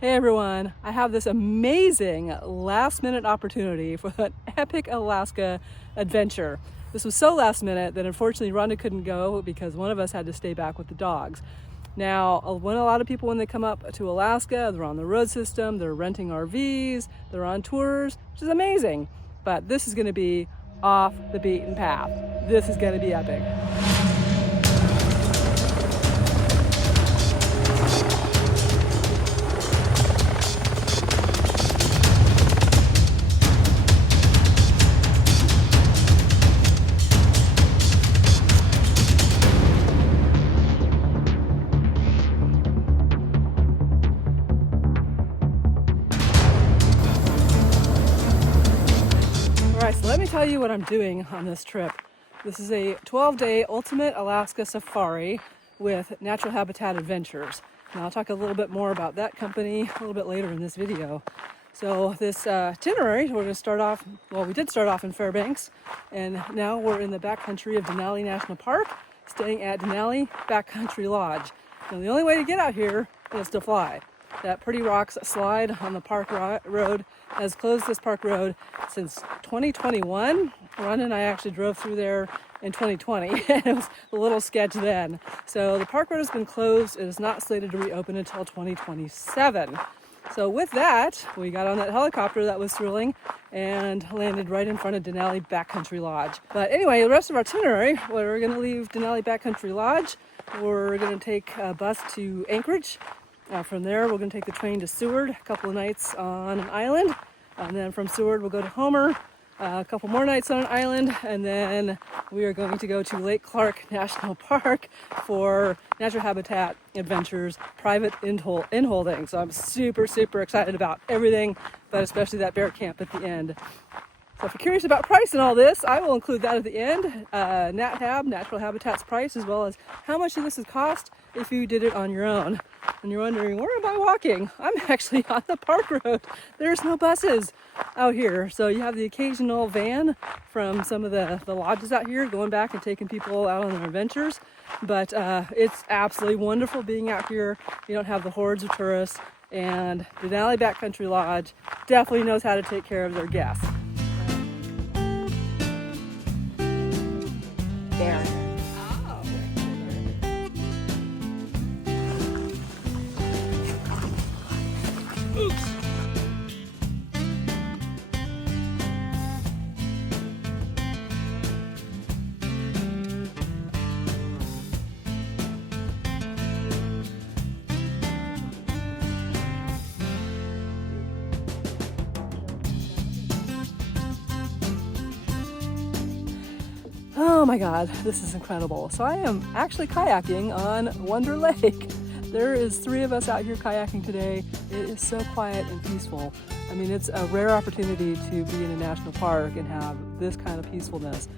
Hey everyone, I have this amazing last minute opportunity for an epic Alaska adventure. This was so last minute that unfortunately Rhonda couldn't go because one of us had to stay back with the dogs. Now, when a lot of people, when they come up to Alaska, they're on the road system, they're renting RVs, they're on tours, which is amazing. But this is going to be off the beaten path. This is going to be epic. So let me tell you what I'm doing on this trip. This is a 12-day ultimate Alaska safari with Natural Habitat Adventures. Now I'll talk a little bit more about that company a little bit later in this video. So this itinerary, we're going to start off, well, we did start off in Fairbanks, and now we're in the backcountry of Denali National Park, staying at Denali Backcountry Lodge. Now the only way to get out here is to fly. That Pretty Rocks slide on the park road has closed this park road since 2021. Ron and I actually drove through there in 2020 and it was a little sketch then. So the park road has been closed. It is not slated to reopen until 2027. So with that, we got on that helicopter that was thrilling and landed right in front of Denali Backcountry Lodge. But anyway, the rest of our itinerary, we're going to leave Denali Backcountry Lodge. We're going to take a bus to Anchorage. From there, we're going to take the train to Seward, a couple of nights on an island. And then from Seward, we'll go to Homer, a couple more nights on an island. And then we are going to go to Lake Clark National Park for Natural Habitat Adventures private in-holding. So I'm super, super excited about everything, but especially that bear camp at the end. So if you're curious about price and all this, I will include that at the end. Natural Habitat's price, as well as how much this would cost if you did it on your own. And you're wondering, where am I walking? I'm actually on the park road. There's no buses out here. So you have the occasional van from some of the lodges out here going back and taking people out on their adventures. But it's absolutely wonderful being out here. You don't have the hordes of tourists. And the Denali Backcountry Lodge definitely knows how to take care of their guests. There. Oops. Oh my God, this is incredible. So I am actually kayaking on Wonder Lake. There is 3 of us out here kayaking today. It is so quiet and peaceful. I mean, it's a rare opportunity to be in a national park and have this kind of peacefulness.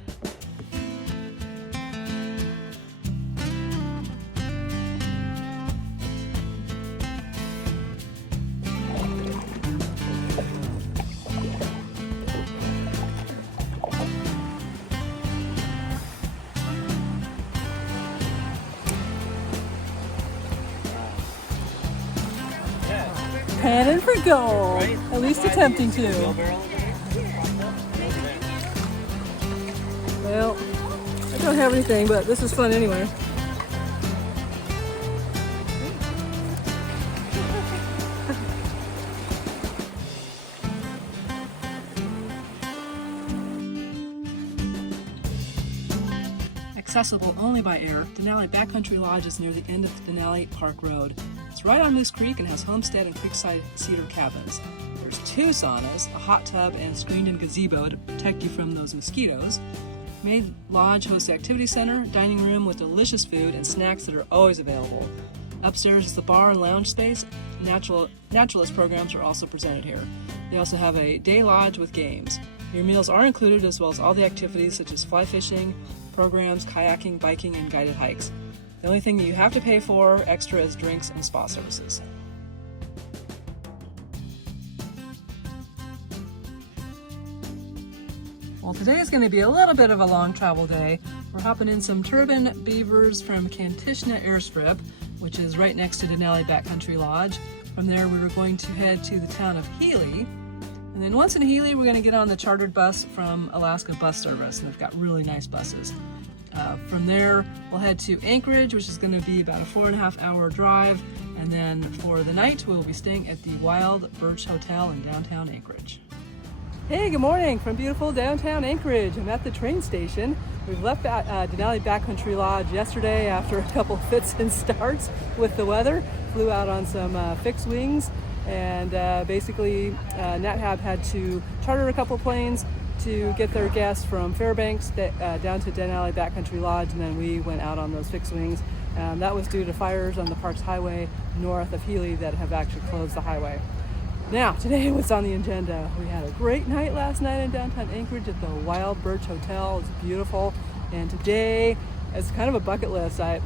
Panning for gold, right? At least attempting to. Well, I don't have anything, but this is fun anyway. Accessible only by air, Denali Backcountry Lodge is near the end of the Denali Park Road. It's right on Moose Creek and has homestead and creekside cedar cabins. There's 2 saunas, a hot tub, and screened-in gazebo to protect you from those mosquitoes. Main Lodge hosts the activity center, dining room with delicious food and snacks that are always available. Upstairs is the bar and lounge space. Naturalist programs are also presented here. They also have a day lodge with games. Your meals are included, as well as all the activities such as fly fishing, programs, kayaking, biking, and guided hikes. The only thing that you have to pay for extra is drinks and spa services. Well, today is going to be a little bit of a long travel day. We're hopping in some turban beavers from Kantishna Airstrip, which is right next to Denali Backcountry Lodge. From there, we were going to head to the town of Healy. And then once in Healy, we're going to get on the chartered bus from Alaska Bus Service, and they've got really nice buses. From there, we'll head to Anchorage, which is going to be about a 4.5-hour drive. And then for the night, we'll be staying at the Wild Birch Hotel in downtown Anchorage. Hey, good morning from beautiful downtown Anchorage. I'm at the train station. We've left Denali Backcountry Lodge yesterday after a couple fits and starts with the weather. Flew out on some fixed wings, and basically NatHab had to charter a couple planes to get their guests from Fairbanks down to Denali Backcountry Lodge, and then we went out on those fixed wings. That was due to fires on the Parks Highway north of Healy that have actually closed the highway. Now, today what's on the agenda? We had a great night last night in downtown Anchorage at the Wild Birch Hotel. It's beautiful. And today, as kind of a bucket list, as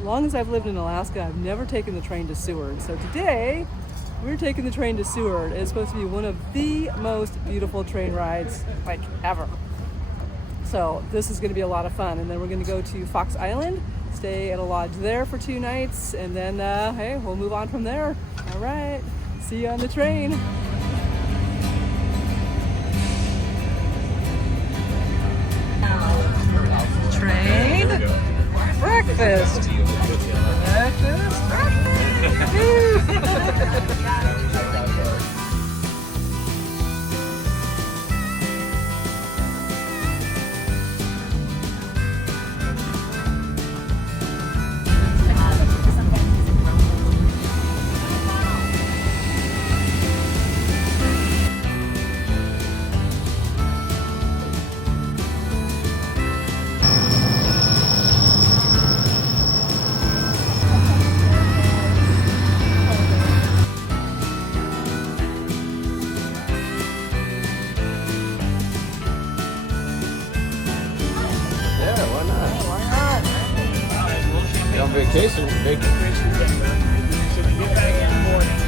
long as I've lived in Alaska, I've never taken the train to Seward. So today, we're taking the train to Seward. It's supposed to be one of the most beautiful train rides, like, ever. So this is going to be a lot of fun. And then we're going to go to Fox Island, stay at a lodge there for 2 nights, and then, hey, we'll move on from there. All right. See you on the train. Train. Breakfast. Vacation. Should we get back in the morning?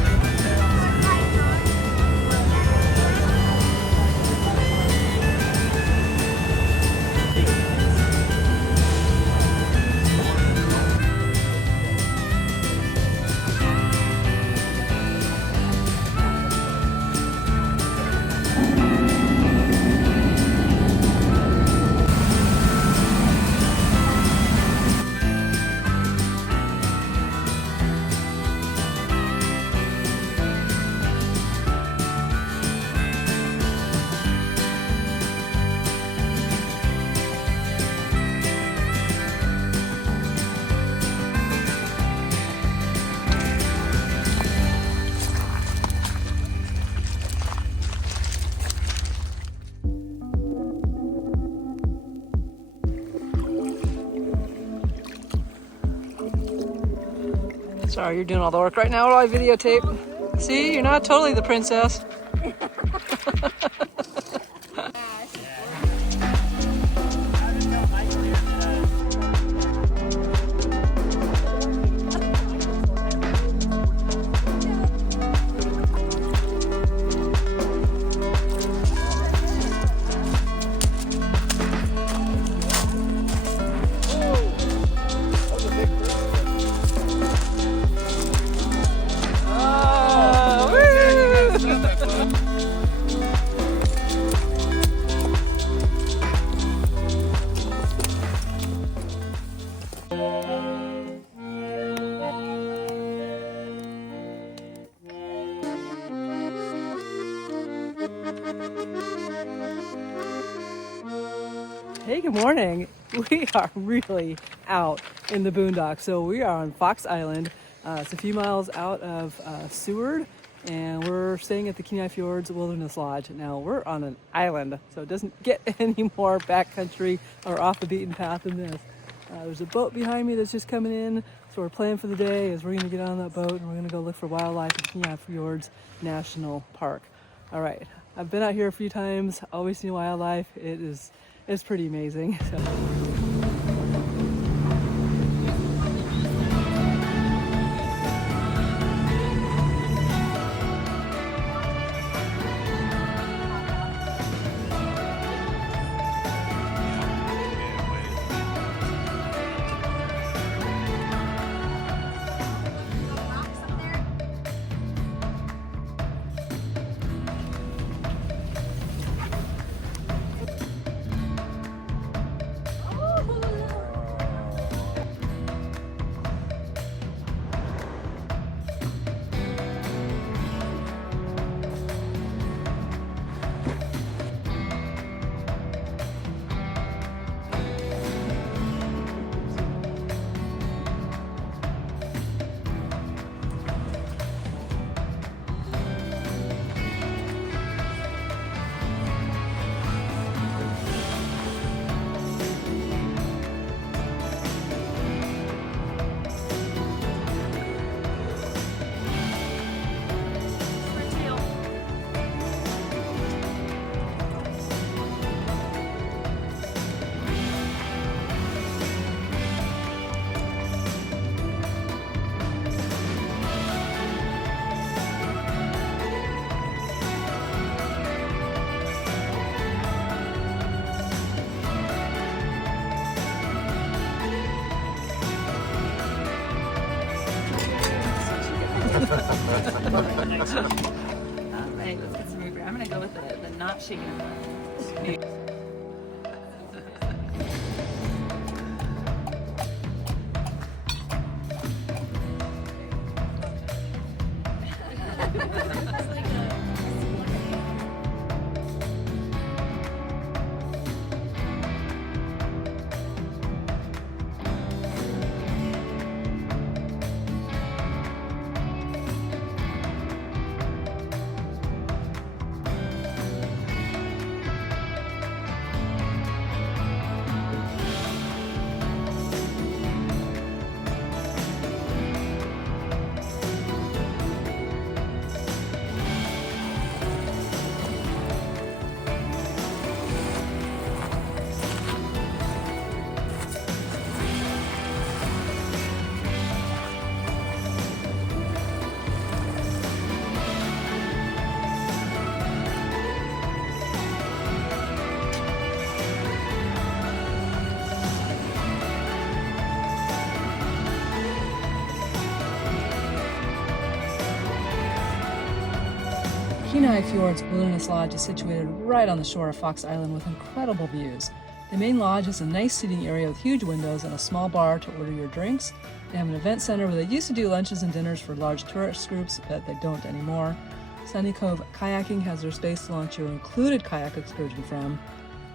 Sorry, you're doing all the work right now. What do I videotape? See, you're not totally the princess. Hey, good morning. We are really out in the boondocks. So we are on Fox Island. It's a few miles out of Seward, and we're staying at the Kenai Fjords Wilderness Lodge. Now we're on an island, so it doesn't get any more backcountry or off the beaten path than this. There's a boat behind me that's just coming in. So our plan for the day is we're going to get on that boat and we're going to go look for wildlife at Kenai Fjords National Park. All right, I've been out here a few times, always seen wildlife. It's pretty amazing. So. right, let's get some root beer. I'm gonna go with the not shaken. Kenai Fjords Wilderness Lodge is situated right on the shore of Fox Island with incredible views. The main lodge is a nice seating area with huge windows and a small bar to order your drinks. They have an event center where they used to do lunches and dinners for large tourist groups, but they don't anymore. Sunny Cove Kayaking has their space to launch your included kayak excursion from.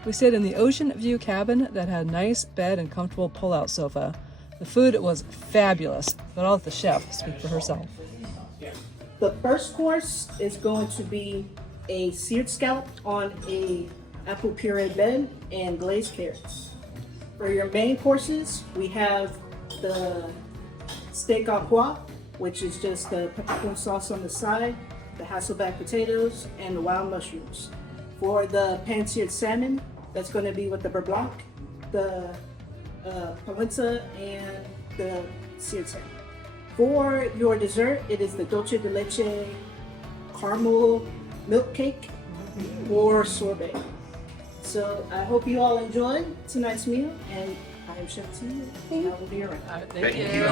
We stayed in the ocean view cabin that had a nice bed and comfortable pull-out sofa. The food was fabulous, but I'll let the chef speak for herself. The first course is going to be a seared scallop on a apple puree bed and glazed carrots. For your main courses, we have the steak au pois, which is just the peppercorn sauce on the side, the hasselback potatoes, and the wild mushrooms. For the pan-seared salmon, that's going to be with the beurre blanc, the polenta, and the seared salmon. For your dessert, it is the dulce de leche caramel milk cake or sorbet. So I hope you all enjoyed tonight's meal, and I am Chef T. I will be around. Thank you.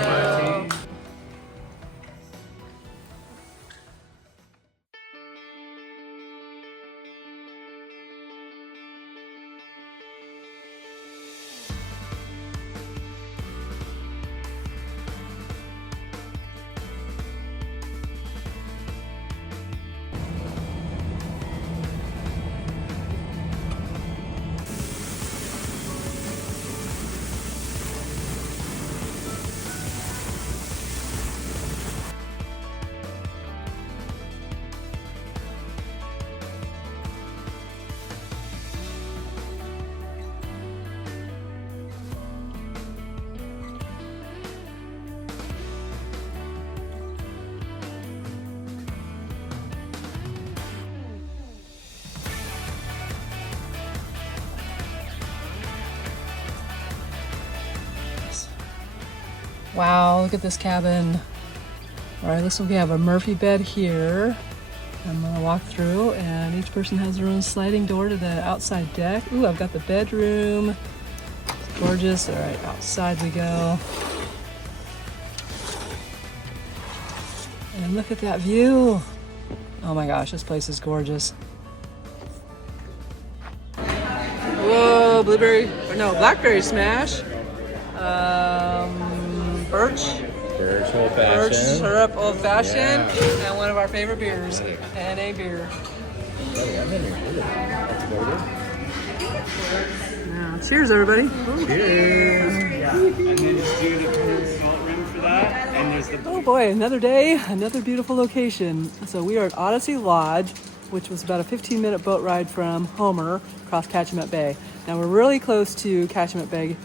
Wow, look at this cabin. All right, looks like we have a Murphy bed here. I'm gonna walk through, and each person has their own sliding door to the outside deck. Ooh, I've got the bedroom. It's gorgeous. All right, outside we go. And look at that view. Oh my gosh, this place is gorgeous. Whoa, blueberry, or no, blackberry smash. Birch Old fashioned. syrup old fashioned, Yeah. and one of our favorite beers, NA beer. Now, cheers, everybody. Cheers. And then just do the salt rim for that. And there's the Oh boy, another day, another beautiful location. So we are at Odyssey Lodge, which was about a 15-minute boat ride from Homer across Calumet Bay. Now we're really close to Calumet Bay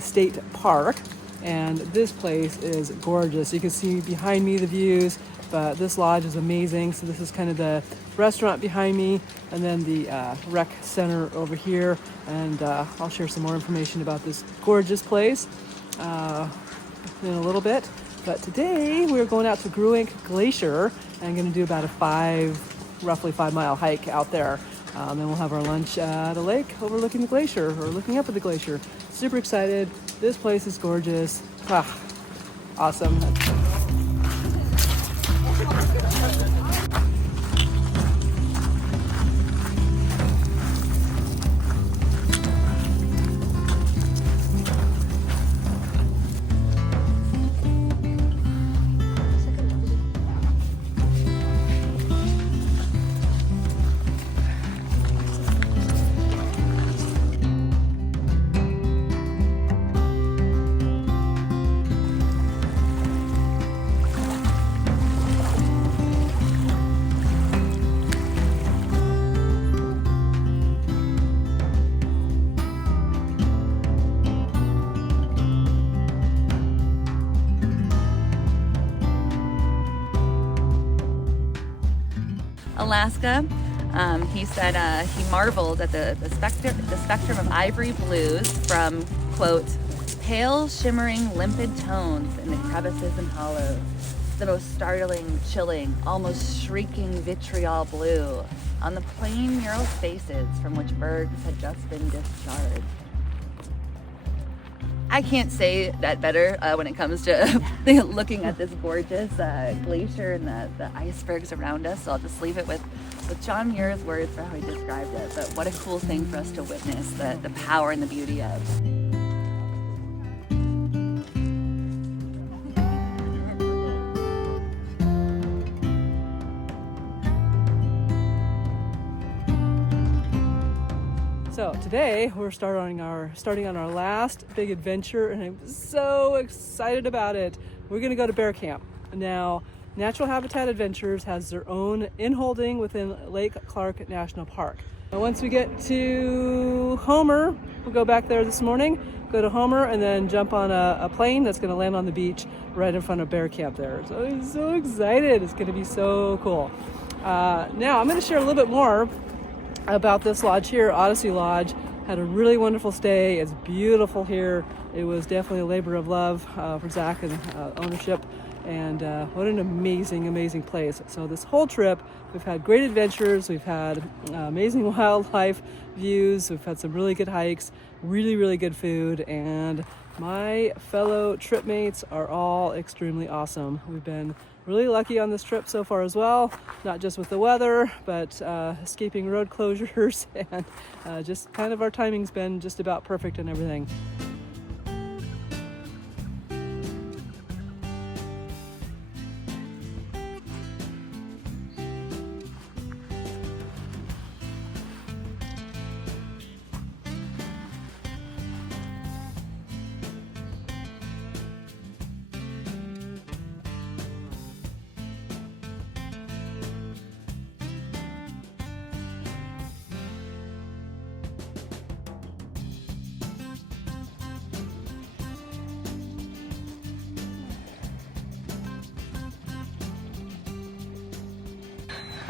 State Park, and this place is gorgeous. You can see behind me the views, but this lodge is amazing. So this is kind of the restaurant behind me, and then the rec center over here, and I'll share some more information about this gorgeous place in a little bit. But today we're going out to Gruink Glacier, and I'm going to do about a roughly 5-mile hike out there. Then we'll have our lunch at a lake overlooking the glacier, or looking up at the glacier. Super excited. This place is gorgeous. Awesome. Alaska. He said he marveled at the spectrum of ivory blues from, quote, pale, shimmering, limpid tones in the crevices and hollows, the most startling, chilling, almost shrieking vitriol blue on the plain mural spaces from which birds had just been discharged. I can't say that better when it comes to looking at this gorgeous glacier and the icebergs around us. So I'll just leave it with John Muir's words for how he described it. But what a cool thing for us to witness, the power and the beauty of. So today we're starting on our last big adventure, and I'm so excited about it. We're gonna go to bear camp. Now, Natural Habitat Adventures has their own in-holding within Lake Clark National Park. And once we get to Homer, we'll go back there this morning, go to Homer, and then jump on a plane that's gonna land on the beach right in front of bear camp there. So I'm so excited, it's gonna be so cool. Now I'm gonna share a little bit more about this lodge here, Odyssey Lodge. Had a really wonderful stay. It's beautiful here. It was definitely a labor of love for Zach and ownership. And what an amazing place. So this whole trip, we've had great adventures. We've had amazing wildlife views. We've had some really good hikes, really good food. And my fellow trip mates are all extremely awesome. We've been really lucky on this trip so far as well, not just with the weather, but escaping road closures, and just kind of our timing's been just about perfect and everything.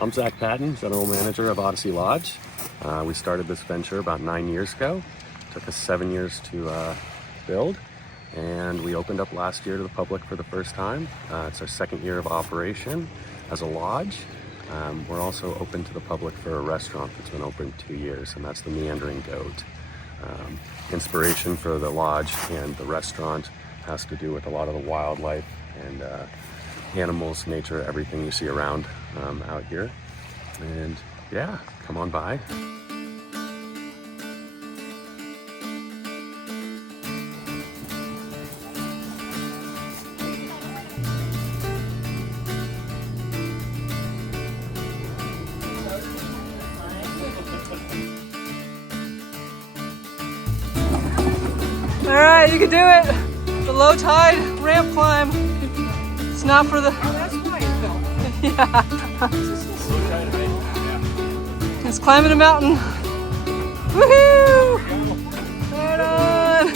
I'm Zach Patton, General Manager of Odyssey Lodge. We started this venture about 9 years ago. It took us 7 years to build, and we opened up last year to the public for the first time. It's our second year of operation as a lodge. We're also open to the public for a restaurant that's been open 2 years, and that's the Meandering Goat. Inspiration for the lodge and the restaurant has to do with a lot of the wildlife and animals, nature, everything you see around out here. And yeah, come on by. All right, you can do it. The low tide ramp climb. It's not for the... That's fine. Yeah. It's climbing a mountain. Woohoo! Right on!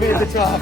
Made the top.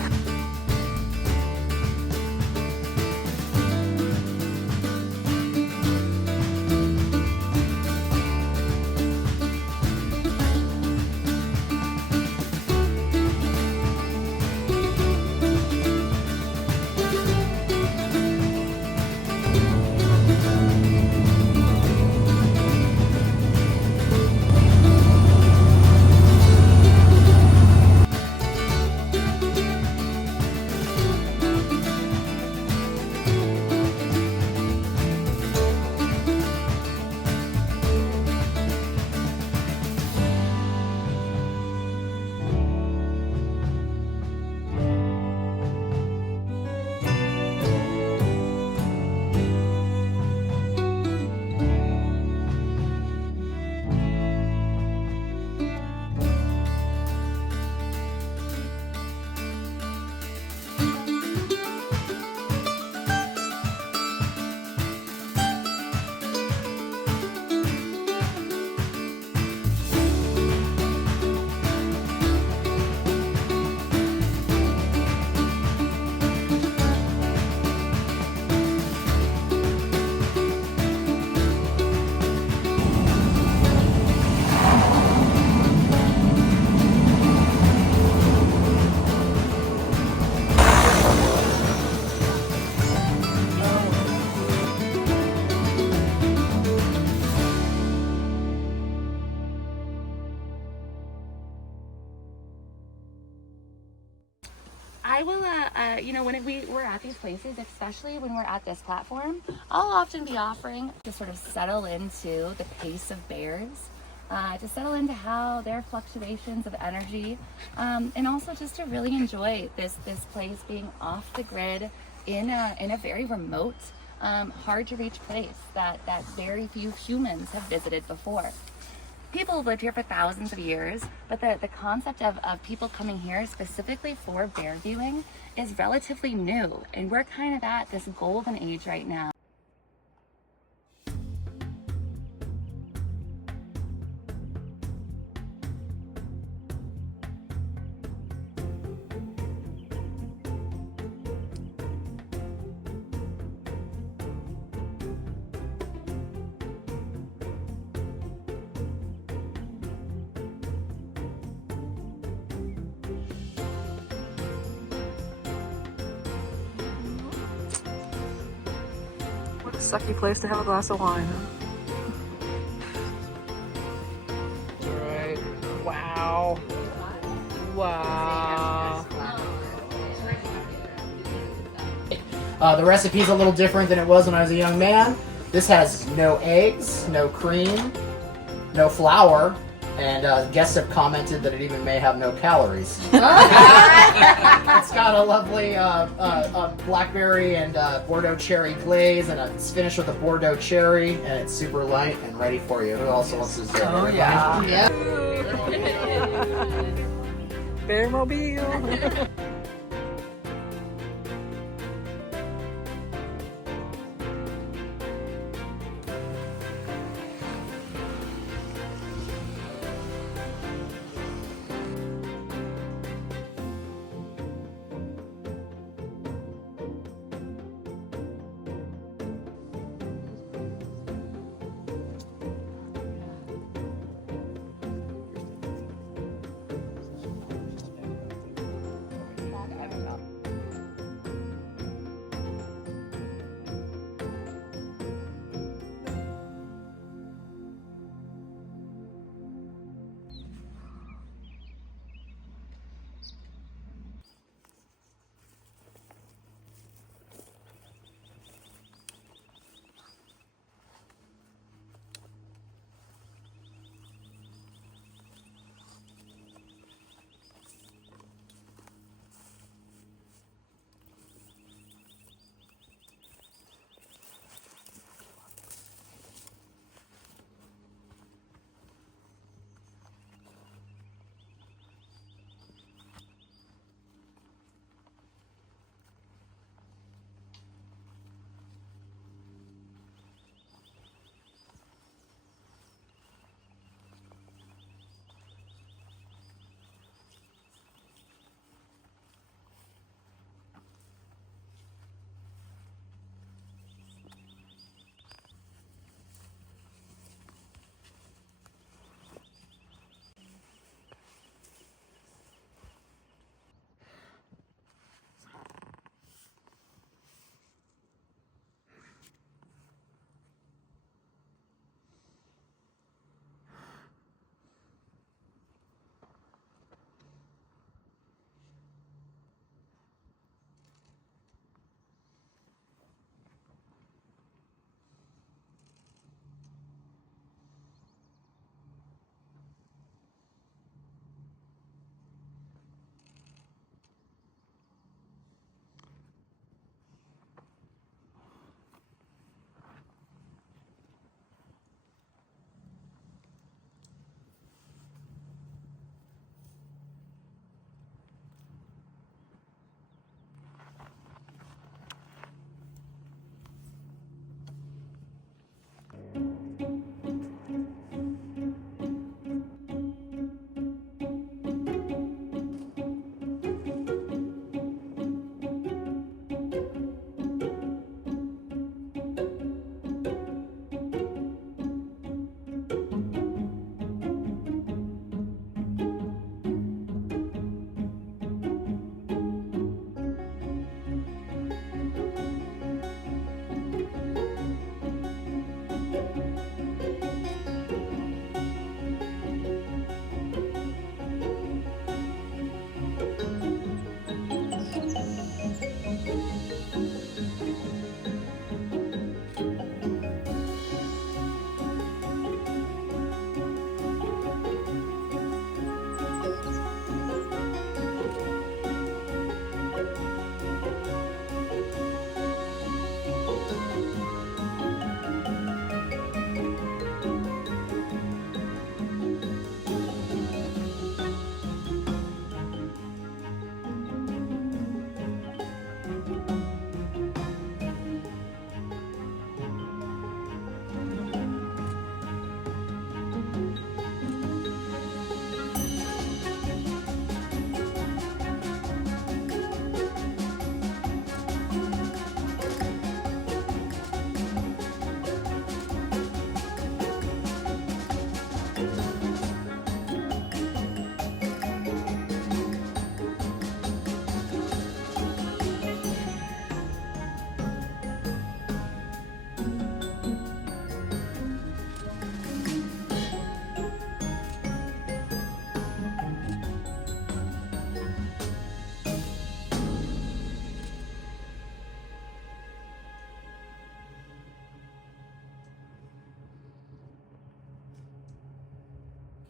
when we're at these places, especially when we're at this platform, I'll often be offering to sort of settle into the pace of bears, to settle into how their fluctuations of energy, and also just to really enjoy this place being off the grid in a very remote, hard to reach place that very few humans have visited before. People have lived here for thousands of years, but the concept of people coming here specifically for bear viewing is relatively new, and we're kind of at this golden age right now. What a sucky place to have a glass of wine, huh? Right. Wow. Wow. The recipe's a little different than it was when I was a young man. This has no eggs, no cream, no flour, and guests have commented that it even may have no calories. It's got a lovely blackberry and Bordeaux cherry glaze, and it's finished with a Bordeaux cherry, and it's super light and ready for you. Who also wants this? Oh, yeah. Bearmobile.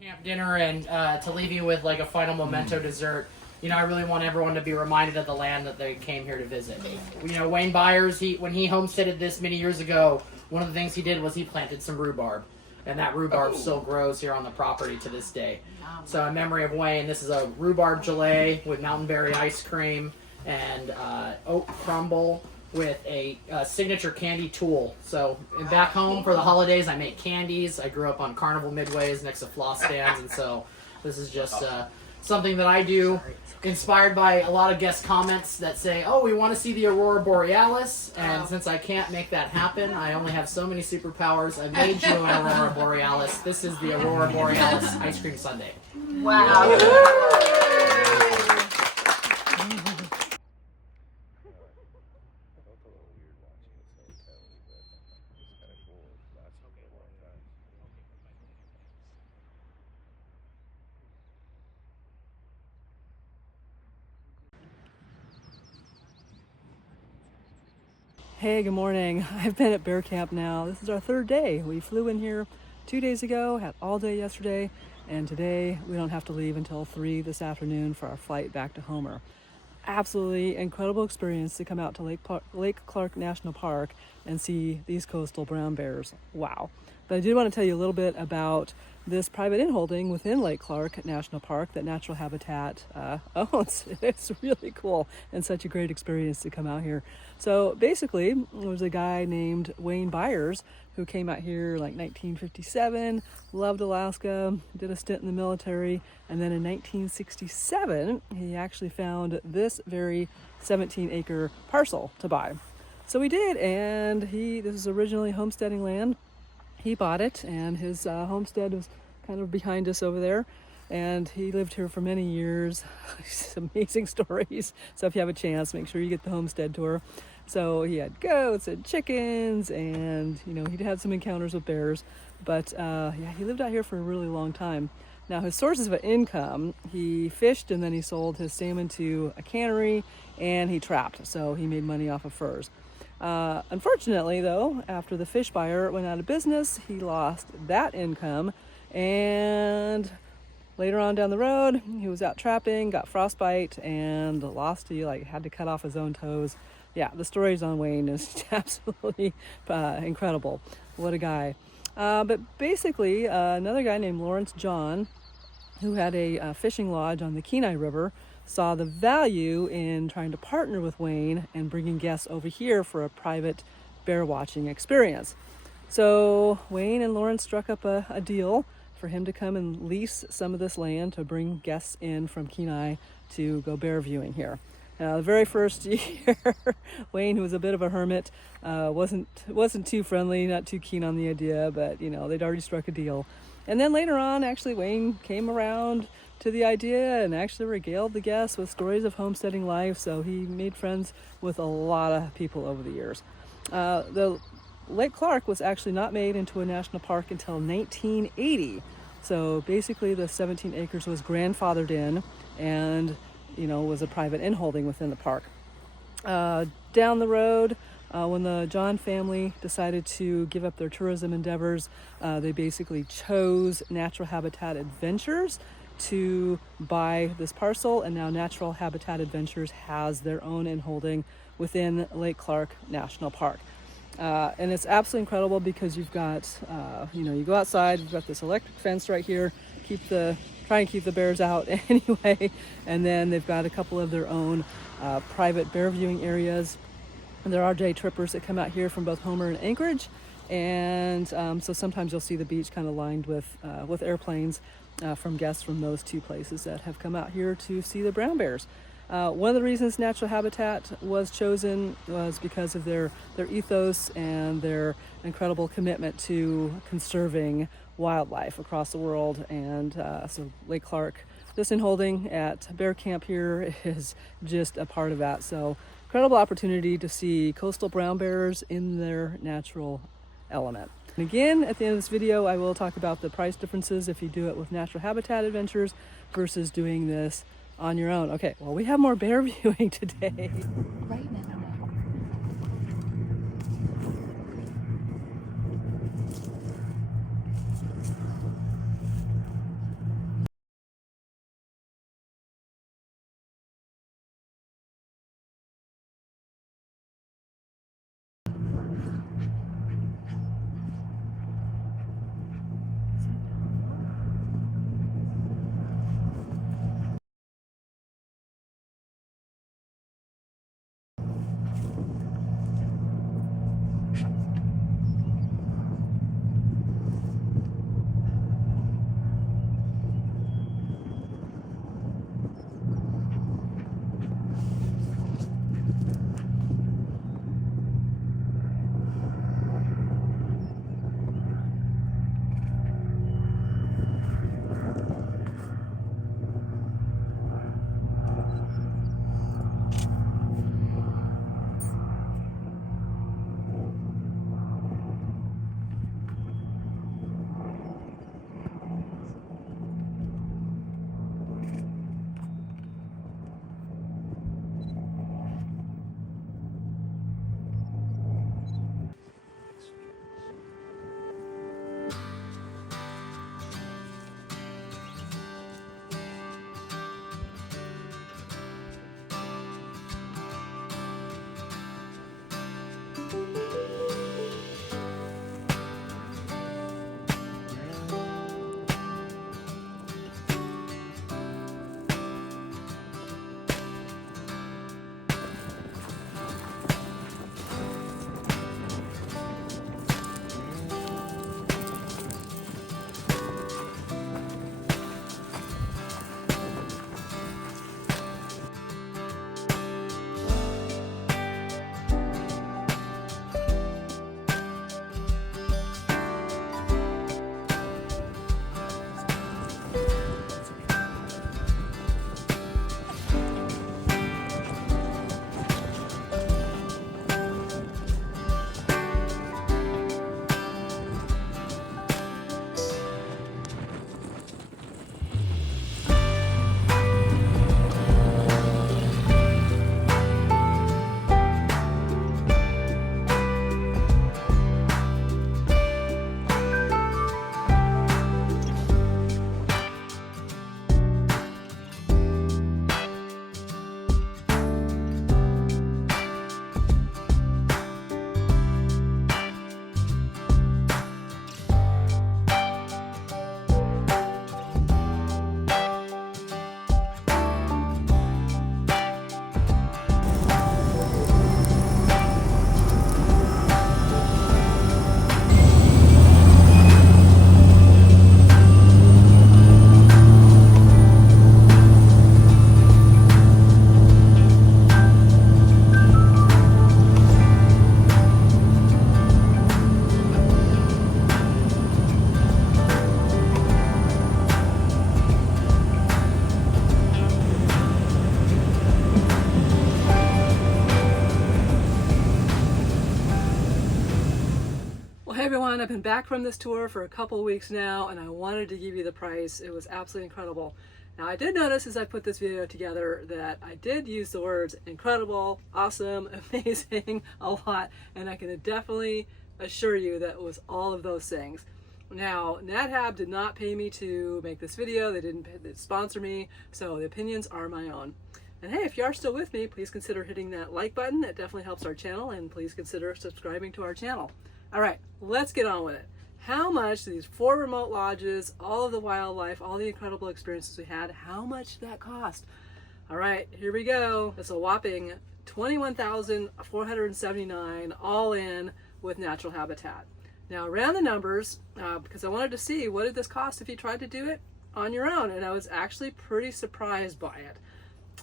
Camp dinner, and to leave you with like a final memento dessert. You know, I really want everyone to be reminded of the land that they came here to visit. You know, Wayne Byers, when he homesteaded this many years ago, one of the things he did was he planted some rhubarb. And that rhubarb still grows here on the property to this day. So in memory of Wayne, this is a rhubarb gelée with mountain berry ice cream and oat crumble with a signature candy tool. So back home for the holidays, I make candies. I grew up on carnival midways next to floss stands, and so this is just something that I do, inspired by a lot of guest comments that say, oh, we want to see the Aurora Borealis, and since I can't make that happen, I only have so many superpowers, I made you an Aurora Borealis. This is the Aurora Borealis ice cream sundae. Wow. Hey, good morning. I've been at Bear Camp now. This is our third day. We flew in here 2 days ago, had all day yesterday, and today we don't have to leave until 3 this afternoon for our flight back to Homer. Absolutely incredible experience to come out to Lake Clark National Park and see these coastal brown bears. Wow. But I did want to tell you a little bit about this private inholding within Lake Clark National Park that Natural Habitat owns. It's really cool and such a great experience to come out here. So basically, there was a guy named Wayne Byers who came out here like 1957, loved Alaska, did a stint in the military, and then in 1967, he actually found this very 17-acre parcel to buy. So he did, and this is originally homesteading land. He bought it, and his homestead was kind of behind us over there, and he lived here for many years. Some amazing stories. So if you have a chance, make sure you get the homestead tour. So he had goats and chickens, and he'd had some encounters with bears, but he lived out here for a really long time. Now his sources of income, he fished, and then he sold his salmon to a cannery, and he trapped, so he made money off of furs. Unfortunately, though, after the fish buyer went out of business, he lost that income, and later on down the road, he was out trapping, got frostbite, and had to cut off his own toes. Yeah, the stories on Wayne is absolutely incredible. What a guy. But basically, another guy named Lawrence John, who had a fishing lodge on the Kenai River, saw the value in trying to partner with Wayne and bringing guests over here for a private bear watching experience. So Wayne and Lawrence struck up a deal for him to come and lease some of this land to bring guests in from Kenai to go bear viewing here. The very first year, Wayne, who was a bit of a hermit, wasn't too friendly, not too keen on the idea, but they'd already struck a deal. And then later on, actually, Wayne came around to the idea and actually regaled the guests with stories of homesteading life, so he made friends with a lot of people over the years. The Lake Clark was actually not made into a national park until 1980. So basically the 17 acres was grandfathered in and was a private inholding within the park. Down the road, when the John family decided to give up their tourism endeavors, they basically chose Natural Habitat Adventures to buy this parcel, and now Natural Habitat Adventures has their own inholding within Lake Clark National Park. And it's absolutely incredible because you've got, you go outside, you've got this electric fence right here, try and keep the bears out anyway, and then they've got a couple of their own private bear viewing areas. And there are day trippers that come out here from both Homer and Anchorage, and so sometimes you'll see the beach kind of lined with airplanes from guests from those two places that have come out here to see the brown bears. One of the reasons Natural Habitat was chosen was because of their ethos and their incredible commitment to conserving wildlife across the world. And so Lake Clark, this inholding at Bear Camp here is just a part of that. So incredible opportunity to see coastal brown bears in their natural element. And again, at the end of this video, I will talk about the price differences if you do it with Natural Habitat Adventures versus doing this on your own. Okay, well, we have more bear viewing today. Right now. Well, hey everyone, I've been back from this tour for a couple of weeks now, and I wanted to give you the price. It was absolutely incredible. Now, I did notice as I put this video together that I did use the words incredible, awesome, amazing a lot, and I can definitely assure you that it was all of those things. Now, NatHab did not pay me to make this video. They didn't sponsor me, so the opinions are my own. And hey, if you are still with me, please consider hitting that like button. It definitely helps our channel, and please consider subscribing to our channel. All right, let's get on with it. How much these 4 remote lodges, all of the wildlife, all the incredible experiences we had, how much did that cost? All right, here we go. It's a whopping $21,479 all in with natural habitat. Now, around the numbers, because I wanted to see what did this cost if you tried to do it on your own, and I was actually pretty surprised by it.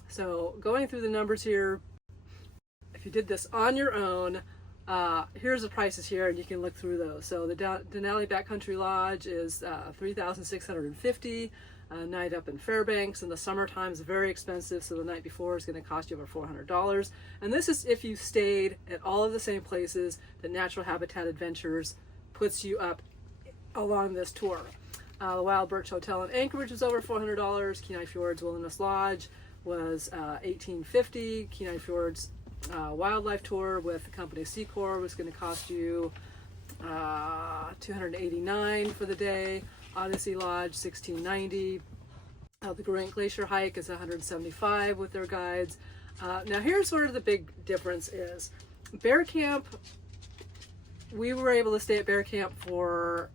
So going through the numbers here, if you did this on your own, here's the prices here, and you can look through those. So the Denali Backcountry Lodge is $3,650. A night up in Fairbanks in the summertime is very expensive, so the night before is going to cost you over $400. And this is if you stayed at all of the same places that Natural Habitat Adventures puts you up along this tour. The Wild Birch Hotel in Anchorage was over $400. Kenai Fjords Wilderness Lodge was $1,850. Kenai Fjords Wildlife Tour with the company Secor was going to cost you $289 for the day. Odyssey Lodge $1,690. The Great Glacier hike is $175 with their guides. Now here's where the big difference is. Bear Camp, we were able to stay at Bear Camp for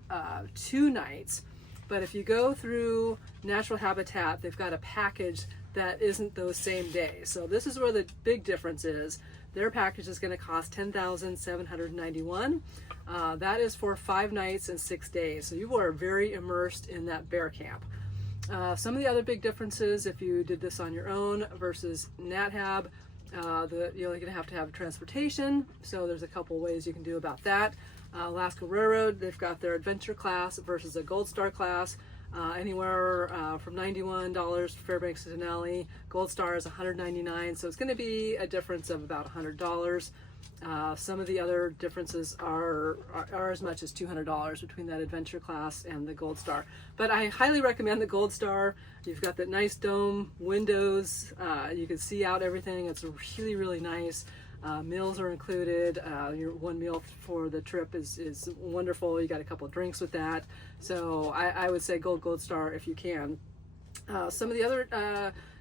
2 nights, but if you go through Natural Habitat, they've got a package that isn't those same days. So this is where the big difference is. Their package is going to cost $10,791. That is for 5 nights and 6 days. So you are very immersed in that bear camp. Some of the other big differences, if you did this on your own versus NatHab, you're only going to have transportation. So there's a couple ways you can do about that. Alaska Railroad, they've got their adventure class versus a Gold Star class. Anywhere from $91 Fairbanks to Denali. Gold Star is $199, so it's going to be a difference of about $100. Some of the other differences are as much as $200 between that adventure class and the Gold Star. But I highly recommend the Gold Star. You've got that nice dome windows. You can see out everything. It's really, really nice. Meals are included. Your 1 meal for the trip is wonderful. You got a couple of drinks with that. So I would say Gold Star if you can. Some of the other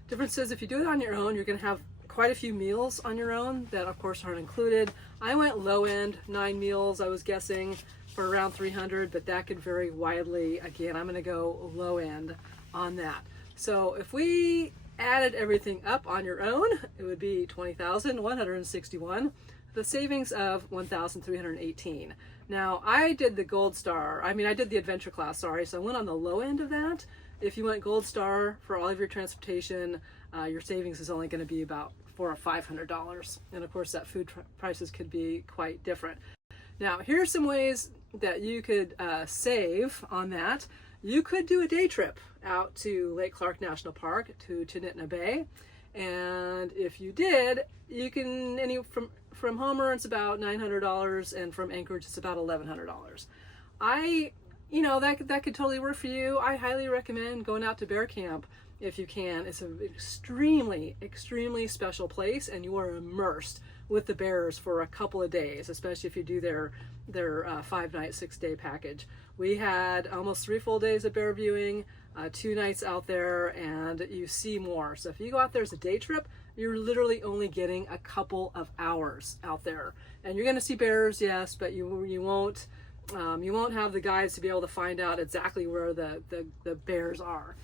differences, if you do it on your own, you're going to have quite a few meals on your own that of course aren't included. I went low end, 9 meals I was guessing for around $300, but that could vary widely. Again, I'm going to go low end on that. So if we added everything up on your own, it would be $20,161, the savings of $1,318. Now I did the Gold Star, I did the adventure class, sorry, so I went on the low end of that. If you went Gold Star for all of your transportation, your savings is only going to be about $400 or $500, and of course that food prices could be quite different. Now here's some ways that you could save on that. You could do a day trip out to Lake Clark National Park to Tenitna Bay, and if you did, you can from Homer it's about $900, and from Anchorage it's about $1,100. That could totally work for you. I highly recommend going out to Bear Camp if you can. It's an extremely, extremely special place, and you are immersed with the bears for a couple of days, especially if you do their 5-night, 6-day package. We had almost 3 full days of bear viewing, 2 nights out there, and you see more. So if you go out there as a day trip, you're literally only getting a couple of hours out there, and you're going to see bears, yes, but you won't have the guides to be able to find out exactly where the bears are.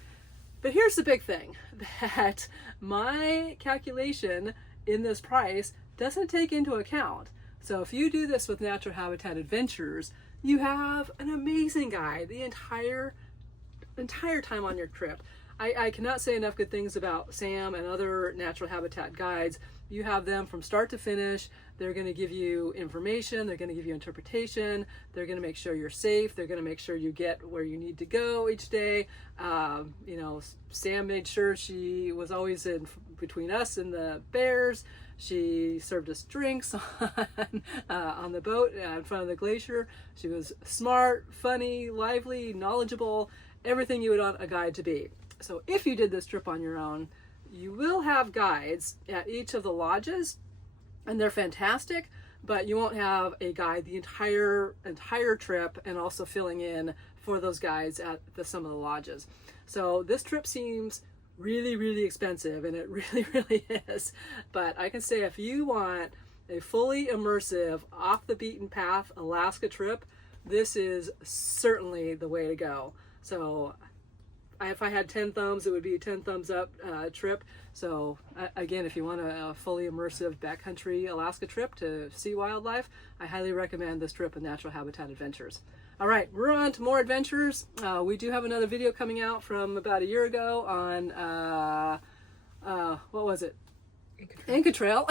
But here's the big thing, that my calculation in this price doesn't take into account. So if you do this with Natural Habitat Adventures, you have an amazing guide the entire time on your trip. I cannot say enough good things about Sam and other Natural Habitat guides. You have them from start to finish. They're going to give you information. They're going to give you interpretation. They're going to make sure you're safe. They're going to make sure you get where you need to go each day. Sam made sure she was always in between us and the bears. She served us drinks on the boat in front of the glacier. She was smart, funny, lively, knowledgeable, everything you would want a guide to be. So if you did this trip on your own, you will have guides at each of the lodges, and they're fantastic, but you won't have a guide the entire trip and also filling in for those guides at some of the lodges. So this trip seems really, really expensive, and it really, really is. But I can say if you want a fully immersive, off the beaten path Alaska trip, this is certainly the way to go. So if I had 10 thumbs, it would be a 10 thumbs up trip. So again, if you want a fully immersive backcountry Alaska trip to see wildlife, I highly recommend this trip with Natural Habitat Adventures. All right, we're on to more adventures. We do have another video coming out from about a year ago on, what was it? Inca Trail.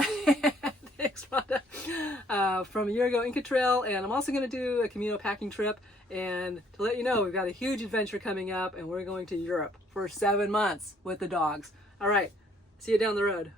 Thanks, Rhonda. From a year ago, Inca Trail, and I'm also going to do a Camino packing trip. And to let you know, we've got a huge adventure coming up, and we're going to Europe for 7 months with the dogs. All right, see you down the road.